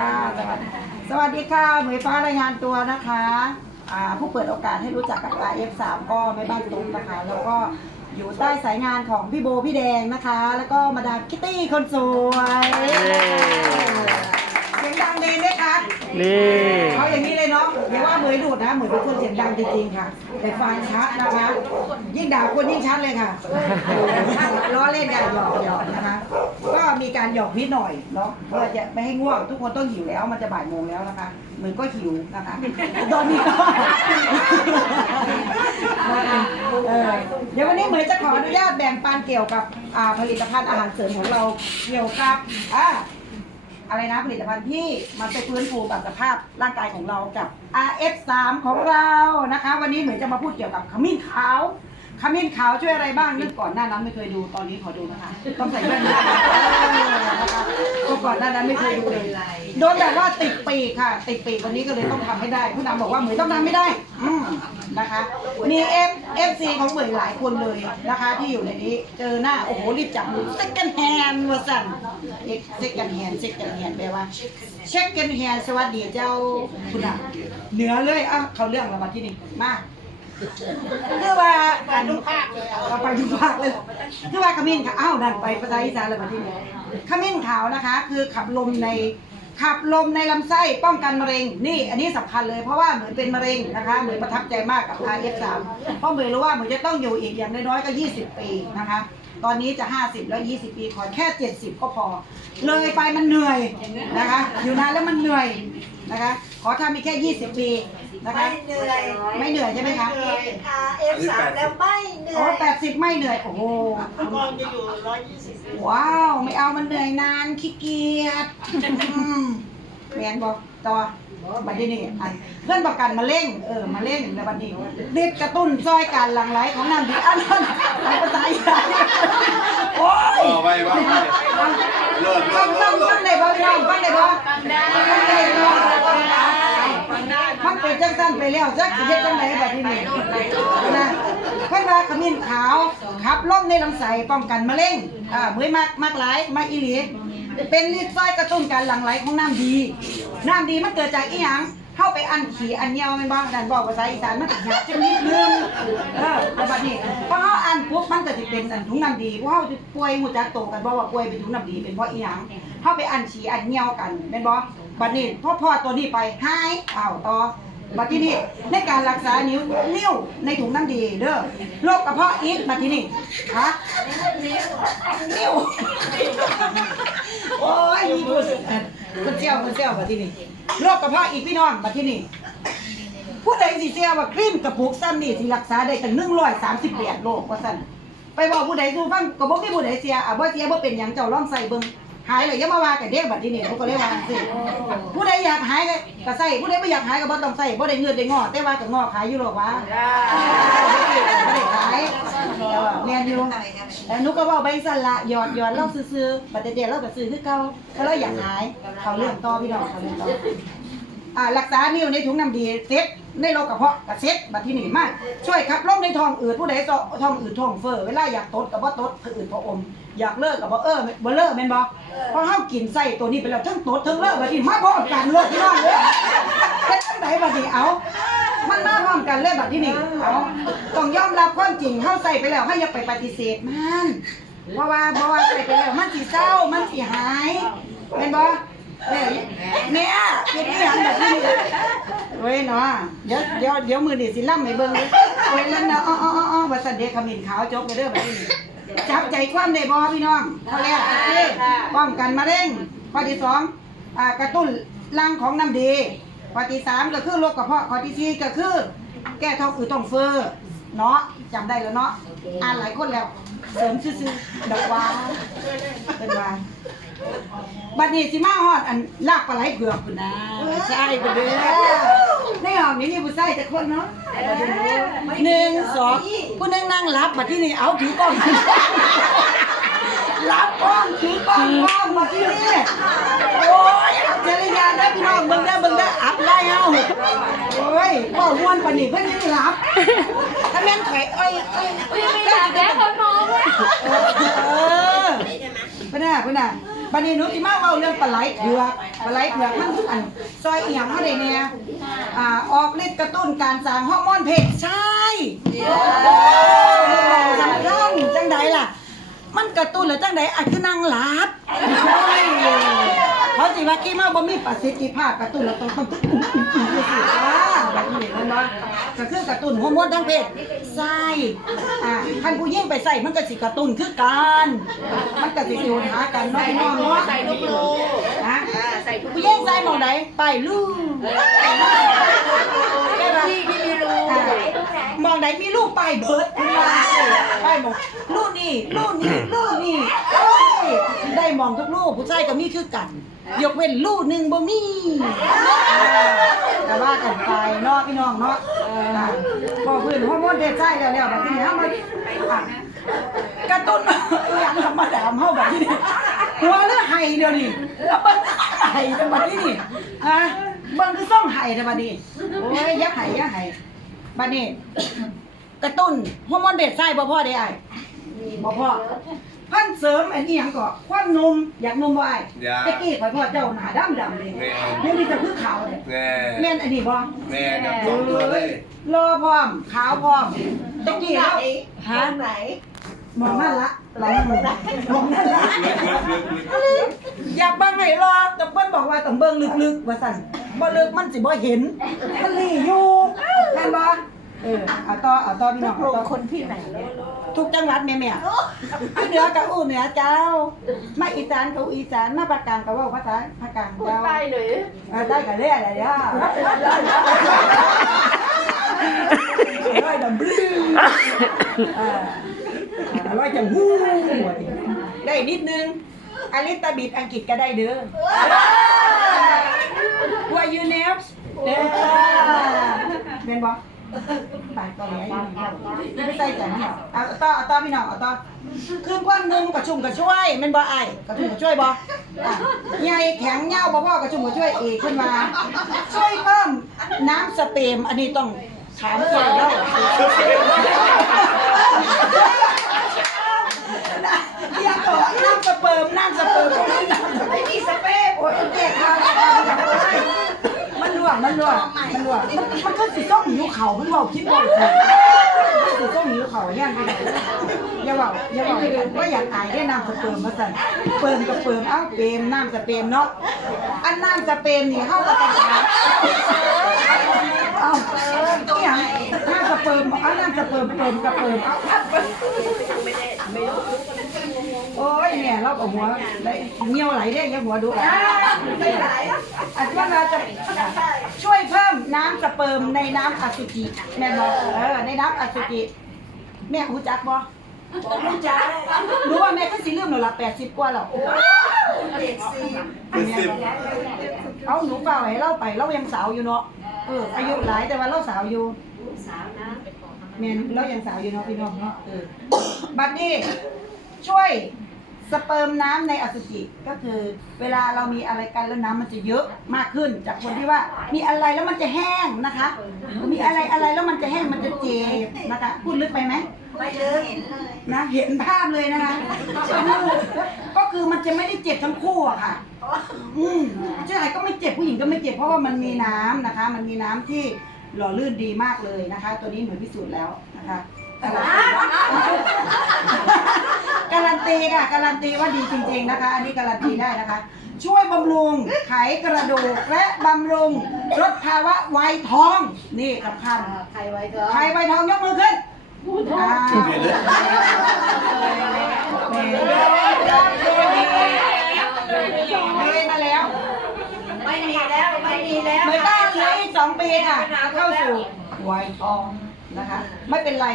สวัสดีสวัสดีค่ะหมวยฟ้ารายงานตัวนะคะอ่าผู้เปิดโอกาสให้รู้จักกับ RF3 ก็แม่บ้านตุ้มนะคะ แล้วก็อยู่ใต้สายงานของพี่โบพี่แดงนะคะ แล้วก็มาดามคิตตี้คนสวย เสียงดังเดนด้วยค่ะนี่เขาอย่างนี้เลยเนาะอย่าว่าเหมยดูดนะเหมยเป็นคนเสียงดังจริงๆค่ะ แต่ฟังชัดนะคะ ยิ่งด่าคนยิ่งชัดเลยค่ะ ล้อเล่นกันหยอกหยอกนะคะ ก็มีการหยอกนิดหน่อยเนาะเพื่อจะไม่ให้ง่วงทุกคนต้องหิวแล้วมันจะบ่ายโมงแล้วนะคะเหมือนก็หิวนะคะตอนนี้ก็นะคะเออเดี๋ยววันนี้เหมยจะขออนุญาตแบ่งปันเกี่ยวกับอ่าผลิตภัณฑ์อาหารเสริมของเราเกี่ยวกับอ่า อะไรนะผลิตภัณฑ์ที่มันไปฟื้นฟูปรับสภาพร่างกายของเรากับ RF3 ของเรานะคะ วันนี้เหมือนจะมาพูดเกี่ยวกับขมิ้นขาว ขมิ้นขาวช่วยอะไรบ้างนึกก่อนหน้านั้นไม่เคยดูตอนนี้ขอดูนะคะ ต้องใส่แว่นด้วยนะคะก็ก่อนหน้านั้นไม่เคยดูเลยโดนแบบว่าติดปีกค่ะ ติดปีกวันนี้ก็เลยต้องทำให้ได้ ผู้นำบอกว่าเหมือนต้องทำไม่ได้อืมนะคะมีเอฟเอฟซีของเหมือนหลายคนเลยนะคะ ที่อยู่ในนี้เจอหน้าโอ้โหรีบจับมือเซ็กันแฮนวสันเซ็กันแฮนเซ็กันแฮนแปลว่าเช็คกันแฮนสวัสดีเจ้าคุณอะเหนือเลยอะเขาเรื่องเรามาที่นี่มา คือว่าอันภาคเลยเราไปทุกภาคเลย คือว่าขมิ้นขาวอ้าวนั่นไปภาษาอีสานเลยมาที่นี่ขมิ้นขาวนะคะ คือขับลมในขับลมในลำไส้ป้องกันมะเร็ง นี่ อันนี้สำคัญเลยเพราะว่าเหมือนเป็นมะเร็งนะคะเหมือนประทับใจมากกับ RF3 เพราะเหมือนรู้ว่าเหมือนจะต้องอยู่อีกอย่างน้อยๆก็ 20 ปีนะคะ ตอนนี้จะ 50 แล้ว 20 ปีขอแค่ 70 ก็พอ เลยไปมันเหนื่อยนะคะ อยู่นานแล้วมันเหนื่อยนะคะ ขอทำมีแค่ 20 ปี นะคะไม่เหนื่อยไม่เหนื่อยใช่ไหมคะเหนื่อย RF3 แล้วไม่เหนื่โอ้อย80ไม่เหนื่อยโอ้โหกองจะอยู่120ว้าวไม่เอามันเหนื่อยนานขี้เกียจอืมแมนบอกต่อบัดนี้นี่อันเพื่อนประกันมาเล่งเออมาเล่งในบัดนี้รีบกระตุ้นซอยการหลั่งไหลของน้ำดีอันนั้นในภาษาอีสานโอ้ยเออไว้ไว้ไว้เลิศฟัเลิงศฟัเลิงศฟัเลิงศได้บ่พี่น้องฟังได้บ่ฟังได้ฟังได้บ่ มันเป็นจังซั่นไปแล้วจักสิเฮ็ดจังไดบัดนี้นี่นะเพิ่นว่าขมิ้นขาวขับลมในลำไส้ป้องกันมะเร็งอ่ามื้อมากมากหลายมากอีหลีเป็นฤทธิ์ซอยกระตุ้นการหลั่งไหลของน้ำดี น้ำดีมันเกิดจากอีหยัง เข้าไปอันขี่อันเหี่ยวแม่นบ่นั่นบอกภาษาอีสานมันก็หยาบจังนิดนึงเออแล้วบัดนี้พอเฮาอันปุ๊บมันก็สิเป็นอันถุงน้ำดีเพราะเฮาป่วยฮู้จักตกันบ่ว่าป่วยเป็นถุงน้ำดีเป็นเพราะอีหยังเฮาไปอันฉี่อันเหี่ยวกันแม่นบ่บัดนี้พอพอตัวนี้ไปหายอ้าวต่อบัดที่นี่ในการรักษานิ้วนิ้วในถุงน้ำดีเด้อโรคกระเพาะอีกบัดที่นี่ฮะนิ้วโอ้ยมีคนคนเจียวคนเจียวบัดที่นี่ โรคกระเพาะอีกพี่น้องบัดที่นี่ผู้ใดสิเสียว่าครีมกระปุกซ้ำนี่สิรักษาได้ตั้ง138โรคว่าซั่นไปบอกผู้ใดสู่ฟังก็บ่มีผู้ใดเสียอะบ่เสียบ่เป็นหยังเจ้าล่องใส่เบิ่งหายเลยอย่ามาว่ากันเด้บัดที่นี่เขาก็เลยว่าจังซี่ผู้ใดอยากหายก็ก็ใส่ผู้ใดบ่อยากหายก็บ่ต้องใส่บ่ได้เงินได้งอแต่ว่าก็งอขายอยู่หรอกวะบ่ได้ขาย เออแม่นอยู่แล้วหนุก็เว่าใบสั่นละหยอดหยอดเราซื้อๆบัดเดี๋ยวเราก็ซื้อคือเก่าถ้าเราอยากหายเขาเรื่องต่อพี่น้องเขาเรื่องต่ออ่ารักษานิ้วในถุงน้ำดีเซ็ตในโรคกระเพาะกระเซ็ตบัดที่นี่มาช่วยขับลมในท้องอืดผู้ใดท้องท้องอืดท้องเฟ้อเวลาอยากตดกับบ่ตดคืออืดพออม อยากเลิกกับบ่เออบ่เลิกแม่นบ่เพราะเฮากินไส้ตัวนี้ไปแล้วทั้งตดทั้งเลิกบัดนี้มาพร้อมกันเลยพี่น้องเอ้ยเป็นจังไดบัดนี้เอา มันมาพร้อมกันเลยบัดที่นี่เอาต้องยอมรับความจริงเฮาใส่ไปแล้วเฮาอย่าไปปฏิเสธมันเพราะว่าเพราะว่าใส่ไปแล้วมันสิเศร้ามันสิหายเป็นบ่แม่เนี่ยเป็นอีหยังแบบนี้เว้ยเนาะเดี๋ยวเดี๋ยวเดี๋ยวมือนี่สิล่ำให้เบิ่งเลยเว้ยแล้วเนาะอ้ออ้ออ้ออ้อว่าสันเด็กขมิ้นขาวจกไปเด้อแบบนี้จับใจความได้บ่พี่น้องข้อแรกคือป้องกันมะเร็งข้อที่สองอ่ากระตุ้นรังของน้ำดี ข้อที่สามก็คือโรคกระเพาะข้อที่สี่ก็คือ แก้ท้องอืดท้องเฟ้อเนาะจำได้แล้วเนาะอ่านหลายคนแล้ว เสริมซื่อๆดอกว่าเป็นว่าบัดนี้สิมาฮอดอันลากปลาไหลเผือกพุ่นนะใช่พุ่นเด้อในห้องนี้มีผู้ชายแต่คนเนาะหนึ่งสองผู้หนึงนั่งรับบัดที่นี่เอาถือกล้อง รับกล้องถือกล้องกล้องมาที่นี่โอ้ยเจริญญาได้พี่น้องเบิ่งได้เบิ่งได้อัพได้เอาโอ้ยบ่ม่วนปานนี้เพิ่นยังรับถ้าแม่นข่อยอ้อยอ้อยอ้อยไม่อยากแก้คนมองเลยเออเพื่อนน่ะเพื่อนน่ะบัดนี้หนูสิมาเว้าเรื่องปลาไหลเผือกปลาไหลเผือกมันอันซอยอีหยังเฮาได้เนี่ยอ่าออกฤทธิ์กระตุ้นการสร้างฮอร์โมนเพศชายสำคัญจังใดล่ะ มันก ระตุ้นหรือจังใดอาจคือนางหลับเขาสิว่ากี้มาบ่มีประสิทธิภาพกระตุ้นแล้วต้องต้องตึ๊ดตึ๊ดตึ๊ดตึ๊ดตึ๊ดตึ๊ดอ่าแบบนี้นั่นเนาก็คือกระตุ้นฮอร์โมนทางเพศใช่อ่าคันผู้หญิงไปใส่มันก็สิกระตุ้นคือกันมันก็สิโยนหากันนาะพี่น้องเนาะใส่ลูกลูฮะใส่ทุกผู้หญิงใส่หมองไหนไปลูก มองไหนมีลูกไปเบิร์ดไปหมองลูกนี่ลูกนี่ลูกนี่เอ้ยได้มองทุกลูกผู้ชายก็มีคือกัน ยกเว้นลูกหนึ่งบ่มีแต่ว่ากันไปเนาะพี่น้องเนาะอ่าพอพื้นฮอร์โมนเพศชายแล้วๆแบบนี้ฮามาอะกระตุ้นอหยังธรรมดาเฮาแบบนี้หัวหรือไห้เดี๋ยวนี้แล้วเบิ่งไห้จังบัดนี้นี่ฮะเบิ่งคือส่องไห้จังบัดนี้โอ้ยย่าไห้ย่าไห้ บัดนี้ กระตุ้นฮอร์โมนเพศชายบ่พอได้อ้าย บ่พอ พันเสริมอันนี้หยังก็ความหนุ่มอยากหนุ่มบ่อ้ายอยาก ตะกี้ข่อยพ่อเจ้าหน้าดำดำเลยแม่เดี๋ยวนี้จะคือขาวเลยแน่แม่นอันนี้บ่แน่ดับสองตัวเลยรอพร้อมขาวพร้อมตะกี้ไหนเฮาฮะ ไหน มองนั่นละหลังมือมองนั่นละลึกๆลึกอยากเบิ่งให้รอแต่เพิ่นบอกว่าต้องเบิ่งลึกๆว่าซั่นบ่ลึกมันสิบ่เห็นมันหลีอยู่แม่นบ่เออเอาต่อเอาต่อพี่น้องเอาต่อคนที่ไหนเนี่ยทุกจังหวัดแม่แม่อยู่เหนือกับอู้เหนือเจ้า มาอีสานกับอู้อีสานมาภาคกลางกับเว่าภาษาภาคกลางเจ้าใต้เลยเออได้กับเรื่อยอะไรเด้อร้อยดำบลื้อเออร้อยจังหู้ได้นิดนึงอลิตาบิดอังกฤษก็ได้เด้อว่ายูเนฟเด้อเป็นบ่ไปต่อเลยยังไม่ใส่ใจมันหรอกเอาต่อเอาต่อพี่น้องเอาต่อคือความนุ่มกระชุ่มกระช่วยแมันบ่ไอ้ายกระชุ่มกระช่วยบ่อะใหญ่แข็งเงาบ่พ่อกระชุ่มกระช่วยเอกขึ้นมา ช่วยเพิ่มน้ำสเปรมอันนี้ต้องถามใครเล่าอยากบอกน้ำสเปิร์มน้ำสเปิร์มไม่มีสเปรมโอ้ยเจ๊ค่ะมันรั่วมันรั่วมันรั่วมันมันก็สีส้มหิวเขาเพิ่บอกคิดบอกเลยสีส้มหิวเขาย่างไปไหนอย่าบอกอย่าบอกว่าอยากตายได้น้ำสเปิร์มมาสั่นเปิร์มกับเปิร์มเอ้าเปรมน้ำสเปรมเนาะอันน้ำสเปรมนี่เข้ากับปัญหาเอาเนี่ยน้ำส เปิร์มเอาน้ำเปิมเปิมกับเปิมเอาโอ้ยเนี่ยเรากับหัวได้เงี้ยวไหลได้ยังหัวดูอะอันว่าเราจะช่วยเพิ่มน้ำสเปิร์มในน้ำอสุจิแม่บอกเออในน้ำอสุจิแม่รู้จักบ่รู้จักรู้ว่าแม่ก็สิลืมหนูละแปดสิบกว่าแล้วเด็กสี่ๆเป็นสิบเอาหนูเปล่าให้เราไปเรายังสาวอยู่เนาะเอออายุหลายแต่ว่าเราสาวอยู่ เมนเรายังสาวอยู่เนาะพี่น้องเนาะเออบัดนี้ช่วยสเปิร์มน้ำในอสุจิก็คือเวลาเรามีอะไรกันแล้วน้ำมันจะเยอะมากขึ้น จากคนที่ว่ามีอะไรแล้วมันจะแห้งนะคะ มีอะไรอะไรแล้วมันจะแห้งมันจะเจ็บนะคะพูดลึกไปไหมไม่เลยเห็นเลยนะเห็นภาพเลยนะคะก็คือมันจะไม่ได้เจ็บทั้งคู่อะค่ะอืมผู้ชายก็ไม่เจ็บผู้หญิงก็ไม่เจ็บเพราะว่ามันมีน้ำนะคะ มันมีน้ำที่ หล่อลื่นดีมากเลยนะคะ ตัวนี้หนูพิสูจน์แล้วนะคะการันตีค่ะการันตีว่าดีจริง ๆนะคะ อันนี้การันตีได้นะคะ ช่วยบำรุงไขกระดูกและบำรุงลดภาวะไวยทองนี่สำคัญใครไว้ก็ไขไวยทองยกมือขึ้นอ่าเปลี่ยนเลยเลยมาแล้ว ไม่มีแล้วไม่มีแล้ว เหมือนกันเลืออีกสองปีค่ะ เข้าสู่วัยทองนะคะ ไม่เป็นไร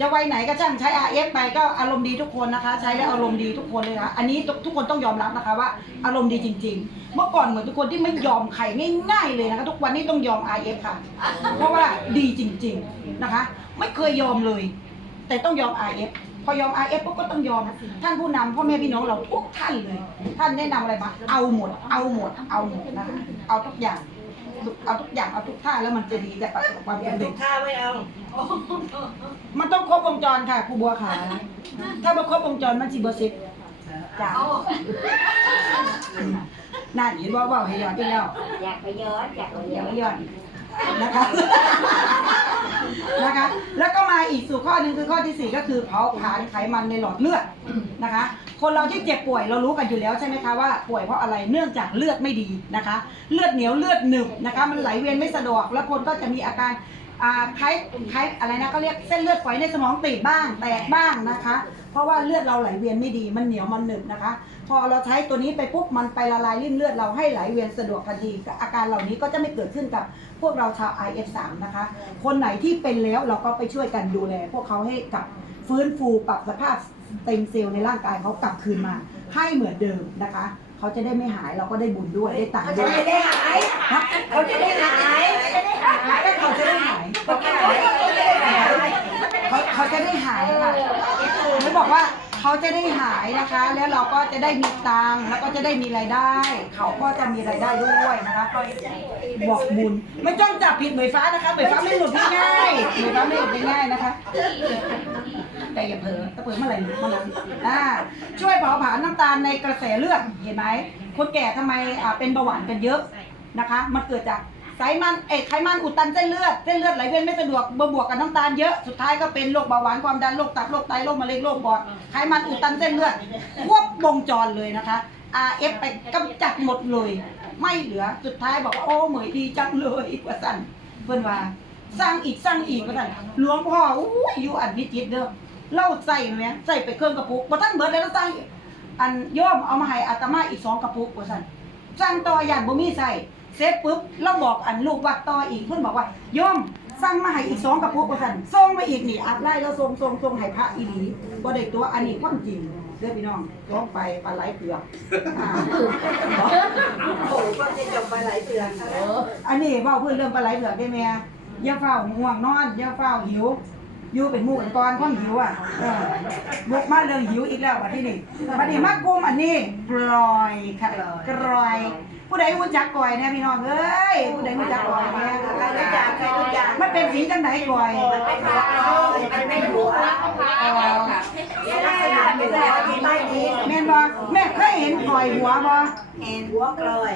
จะวัยไหนก็ช่างใช้ RF ไปก็อารมณ์ดีทุกคนนะคะ ใช้แล้วอารมณ์ดีทุกคนเลยนะอันนี้ทุกทุกคนต้องยอมรับนะคะว่าอารมณ์ดีจริง ๆ เมื่อก่อนเหมือนทุกคนที่ไม่ยอมใครง่ายๆเลยนะคะทุกวันนี้ต้องยอม RF ค่ะ เพราะว่าดีจริง ๆนะคะ ไม่เคยยอมเลย แต่ต้องยอม RF พอยอม RF ปุ๊บก็ต้องยอม ท่านผู้นำพ่อแม่พี่น้องเราทุกท่านเลย ท่านแนะนำอะไรมาเอาหมด เอาหมด เอาหมดนะคะเอาทุกอย่าง เอาทุกอย่างเอาทุกท่าแล้วมันจะดีจะประสบความเดี๋ยวสำทุเร็จกข้าไม่เอามันต้องครบวงจรค่ะครูบัวขาถ้ามันครบวงจรมันสิบเซตจ้ะนั่นเห็นว่าเว่าให้ย้อนไปแล้วอยากไปย้อนอยากไปเดี๋ย้ยอวนไม่ย้อน นะคะนะคะ แล้วก็มาอีกสู่ข้อหนึ่งคือข้อที่สี่ก็คือเผาผลาญไขมันในหลอดเลือดนะคะ คนเราที่เจ็บป่วยเรารู้กันอยู่แล้วใช่ไหมคะว่าป่วยเพราะอะไรเนื่องจากเลือดไม่ดีนะคะ เลือดเหนียวเลือดหนึบนะคะมันไหลเวียนไม่สะดวก แล้วคนก็จะมีอาการคล้ายคล้ายอะไรนะก็เรียกเส้นเลือดฝอยในสมองตีบบ้างแตกบ้างนะคะ เพราะว่าเลือดเราไหลเวียนไม่ดีมันเหนียวมันหนึบนะคะ พอเราใช้ตัวนี้ไปปุ๊บมันไปละลายริ่มเลือดเราให้ไหลเวียนสะดวกทันทีอาการเหล่านี้ก็จะไม่เกิดขึ้นกับ พวกเราชาว IF3 นะคะ คนไหนที่เป็นแล้วเราก็ไปช่วยกันดูแล พวกเขาให้กลับฟื้นฟูปรับสภาพเต็มเซลล์ในร่างกายเขากลับคืนมา ให้เหมือนเดิมนะคะ เขาจะได้ไม่หายเราก็ได้บุญด้วยได้ตังค์เขาด้จะวยได้หายเขาจะได้หายก็เขาจะได้หายเขาจะได้หายเขาเขาจะได้หายค่ะหรือบอกว่า เขาจะได้หายนะคะ แล้วเราก็จะได้มีตังค์แล้วก็จะได้มีรายได้ เขาก็จะมีรายได้ด้วยนะคะบอกบุญไม่ต้องจับผิดเหมยฟ้านะคะเหมยฟ้าไม่หลุดง่ายๆเหมยฟ้าไม่หลุดง่ายๆนะคะ แต่อย่าเผลอถ้าเผลอเมื่อไหร่เมื่อนั้นอ่าช่วยเผาผลาญน้ำตาลในกระแสเลือดเห็นไหมคนแก่ทำไมอ่าเป็นเบาหวานกันเยอะนะคะ มันเกิดจาก ไขมันเอยไขมันอุดตันเส้นเลือดเส้นเลือดไหลเวียนไม่สะดวกบวกกับน้ำตาลเยอะสุดท้ายก็เป็นโรคเบาหวานความดันโรคตับโรคไตโรคมะเร็งโรคปอดไขมันอุดตันเส้นเลือดควบวงจรเลยนะคะ RF ไปกำจัดหมดเลย ไม่เหลือสุดท้ายบอกว่าโอ้เหมยดีจังเลยว่าสั่นเพื่อนว่า สร้างอีกสร้างอีกว่าสั่นหลวงพ่ออู้ยอยู่อันวิจิตเด้อเล่าใส่ไหมใส่ไปเครื่องกระปุกบ่ท่านเบิดเลยแล้วสร้างอันโยมเอามาให้อาตมาอีกสองกระปุกว่าสั่น สร้างต่ออย่างบ่มีใส่เสร็จปุ๊บเราบอกอันลูกวัดต่ออีกเพิ่นบอกว่าโยมสร้างมาให้อีกสองกระปุกว่าสั่นส่งไปอีกนี่อัดไล่แล้วส่งส่งส่งให้พระอีหลีบ่ได้ตัวอันนี้ความจริงเด้อพี่น้องลองไปปลาไหลเปลือกอ่าโอ้ก็จะจบไปหลายเดือนอันนี้เว้าเพื่อนเรื่องปลาไหลเผือกได้ไหมอะอย่าเฝ้าง่วงนอนอย่าเฝ้าหิว อยู่เป็นหมู่เป็นกรความหิวอะเออยกมาเรื่องหิวอีกแล้วบัดที่นี่บัดนี้มากลุ่มอันนี้กรอยค่ะกรอย ผู้ใดรู้จักกรอยเนี่ยพี่น้องเอ้ยผู้ใดรู้จักกรอยเนี่ยใครรู้จักใครรู้จักมันเป็นสีจังไหนกรอยมันเป็นหัวมันเป็นหัวเออลักษณะเป็นแบบที่ไม่ดีแม่นบ่แม่เคยเห็นกรอยหัวบ่เห็นหัวกลอย